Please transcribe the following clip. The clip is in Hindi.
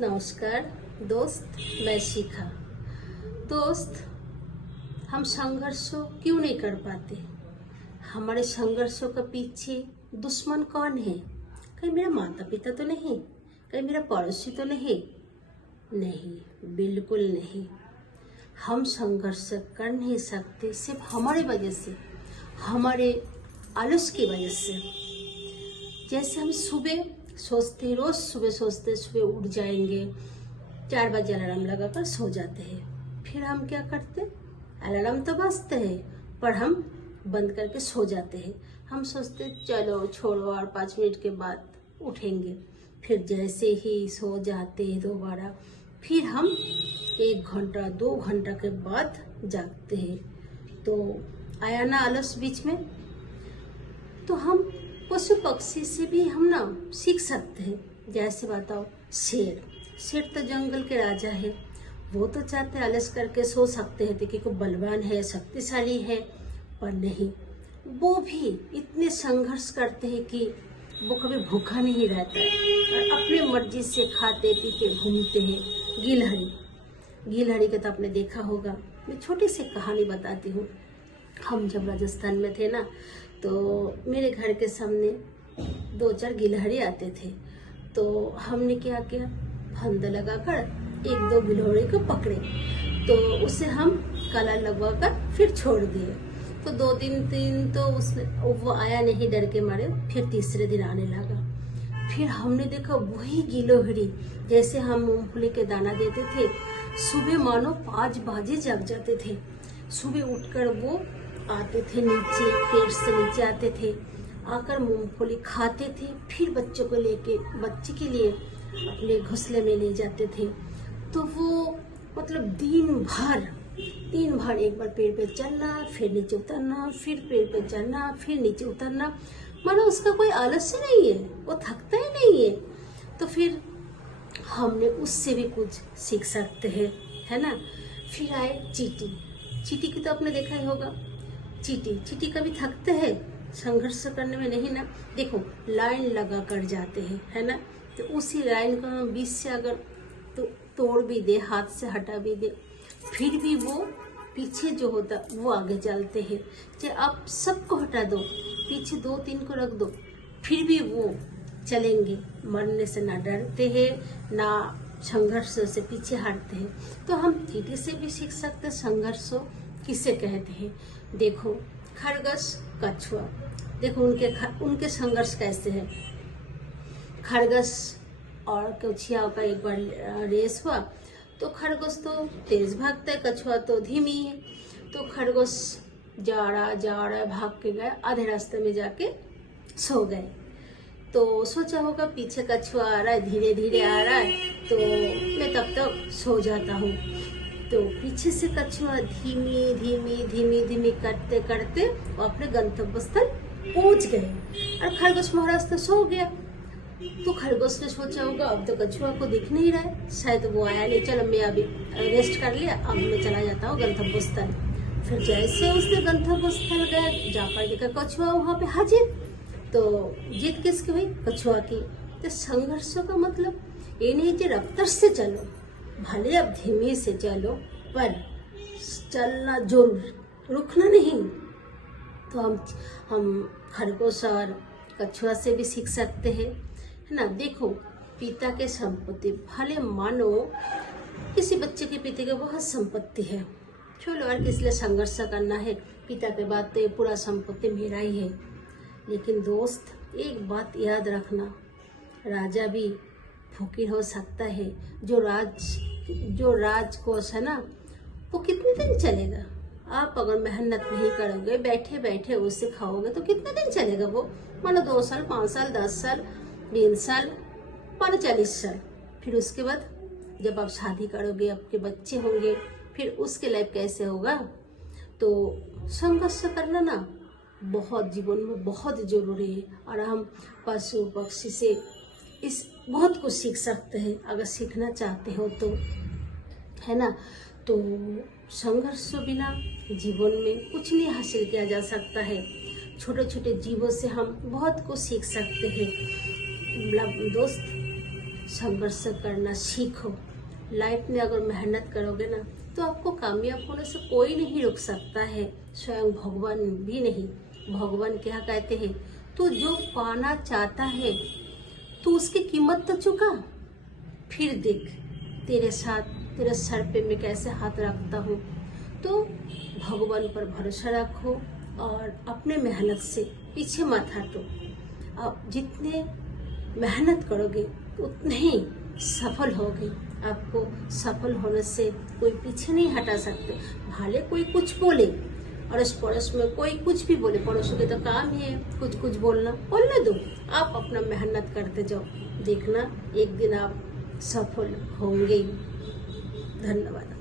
नमस्कार दोस्त, मैं शिखा। दोस्त, हम संघर्षों क्यों नहीं कर पाते? हमारे संघर्षों के पीछे दुश्मन कौन है? कहीं मेरा माता पिता तो नहीं? कहीं मेरा पड़ोसी तो नहीं? नहीं, बिल्कुल नहीं। हम संघर्ष कर नहीं सकते सिर्फ हमारे वजह से, हमारे आलस की वजह से। जैसे हम सुबह सोचते, रोज सुबह सोचते सुबह उठ जाएंगे, 4 बजे अलार्म लगाकर सो जाते हैं। फिर हम क्या करते? अलार्म तो बजते हैं पर हम बंद करके सो जाते हैं। हम सोचते चलो छोड़ो और 5 मिनट के बाद उठेंगे। फिर जैसे ही सो जाते हैं दोबारा, फिर हम 1 घंटा 2 घंटा के बाद जागते हैं। तो आया ना आलस बीच में। तो हम पशु पक्षी से भी हम ना सीख सकते हैं। जैसे बताओ, शेर तो जंगल के राजा है। वो तो चाहते आलस करके सो सकते हैं क्योंकि बलवान है, शक्तिशाली है, पर नहीं, वो भी इतने संघर्ष करते हैं कि वो कभी भूखा नहीं रहता है और अपने मर्जी से खाते पीते घूमते हैं। गिलहरी का तो आपने देखा होगा। मैं छोटी सी कहानी बताती हूँ। हम जब राजस्थान में थे ना, तो मेरे घर के सामने 2-4 गिलहरी आते थे। तो हमने क्या किया, फंदा लगाकर 1-2 गिलहरी को पकड़े, तो उसे हम कलर लगवाकर फिर छोड़ दिए। तो 2 दिन तो उसने वो आया नहीं डर के मारे। फिर तीसरे दिन आने लगा। फिर हमने देखा वही गिलहरी, जैसे हम मूंगफली के दाना देते थे, सुबह मानो 5 बजे जग जाते थे। सुबह उठकर वो आते थे, नीचे पेड़ से नीचे आते थे, आकर मूंगफली खाते थे। फिर बच्चों को लेके, बच्चे के लिए अपने घोंसले में ले जाते थे। तो वो मतलब दिन भर एक बार पेड़ पे चढ़ना, फिर नीचे उतरना, फिर पेड़ पे चढ़ना, फिर नीचे उतरना। मानो उसका कोई आलस्य नहीं है, वो थकता ही नहीं है। तो फिर हमने उससे भी कुछ सीख सकते हैं, है ना। फिर आए चींटी की तो आपने देखा ही होगा। चींटी कभी थकते हैं संघर्ष करने में? नहीं ना। देखो, लाइन लगा कर जाते हैं, है ना। तो उसी लाइन को हम बीच से अगर तो तोड़ भी दे, हाथ से हटा भी दे, फिर भी वो पीछे जो होता वो आगे चलते हैं। चाहे आप सबको हटा दो, पीछे 2-3 को रख दो, फिर भी वो चलेंगे। मरने से ना डरते हैं, ना संघर्ष से पीछे हटते हैं। तो हम चींटी से भी सीख सकते संघर्षों किसे कहते हैं। देखो, खरगोश, कछुआ, देखो उनके संघर्ष कैसे है। खरगोश और कछुआ का एक बार रेस हुआ, तो खरगोश तो तेज भागता है, कछुआ तो धीमी है। तो खरगोश जा रहा भाग के गया, आधे रास्ते में जाके सो गए। तो सोचा होगा पीछे कछुआ आ रहा है, धीरे धीरे आ रहा है, तो मैं तब तक सो जाता हूँ। तो पीछे से कछुआ धीमी करते करते वो अपने गंतव्य स्थल पहुंच गए और खरगोश महाराज तो सो गया। तो खरगोश ने सोचा होगा अब तो कछुआ को दिख नहीं रहा है, शायद वो आया नहीं, चलो मैं अभी रेस्ट कर लिया, अब मैं चला जाता हूँ गंतव्य स्थल। फिर जैसे उसने गंतव्य स्थल गया, जाकर देखा कछुआ वहां पे हाजिर। तो जीत किसकी हुई? कछुआ की। तो संघर्षों का मतलब ये नहीं कि रफ्तार से चलो, भले अब धीमे से चलो, पर चलना जरूर, रुकना नहीं। तो हम खरगोश और कछुआ से भी सीख सकते हैं, है ना। देखो, पिता के संपत्ति, भले मानो किसी बच्चे के पिता की बहुत संपत्ति है, चलो और किस लिए संघर्ष करना है, पिता के बाद तो ये पूरा संपत्ति मेरा ही है। लेकिन दोस्त, एक बात याद रखना, राजा भी फकीर हो सकता है। जो राजकोष है ना, वो कितने दिन चलेगा? आप अगर मेहनत नहीं करोगे, बैठे बैठे उससे खाओगे, तो कितने दिन चलेगा वो? मानो 2 साल, 5 साल, 10 साल, 20 साल, मानो 40 साल। फिर उसके बाद जब आप शादी करोगे, आपके बच्चे होंगे, फिर उसके लाइफ कैसे होगा? तो संघर्ष करना ना बहुत जीवन में बहुत जरूरी है। और हम पशु पक्षी से इस बहुत कुछ सीख सकते हैं, अगर सीखना चाहते हो तो, है ना। तो संघर्ष बिना जीवन में कुछ नहीं हासिल किया जा सकता है। छोटे छोटे जीवों से हम बहुत कुछ सीख सकते हैं। दोस्त, संघर्ष करना सीखो। लाइफ में अगर मेहनत करोगे ना तो आपको कामयाब होने से कोई नहीं रोक सकता है, स्वयं भगवान भी नहीं। भगवान क्या कहते हैं, तू जो पाना चाहता है तू उसकी कीमत तो चुका, फिर देख तेरे साथ तेरे सर पे मैं कैसे हाथ रखता हूँ। तो भगवान पर भरोसा रखो और अपने मेहनत से पीछे मत हटो। आप जितने मेहनत करोगे उतने ही सफल होगे। आपको सफल होने से कोई पीछे नहीं हटा सकते। भले कोई कुछ बोले, अड़ोस पड़ोस में कोई कुछ भी बोले, पड़ोसों के तो काम ही है कुछ कुछ बोलने दो। आप अपना मेहनत करते जाओ, देखना एक दिन आप सफल होंगे। धन्यवाद।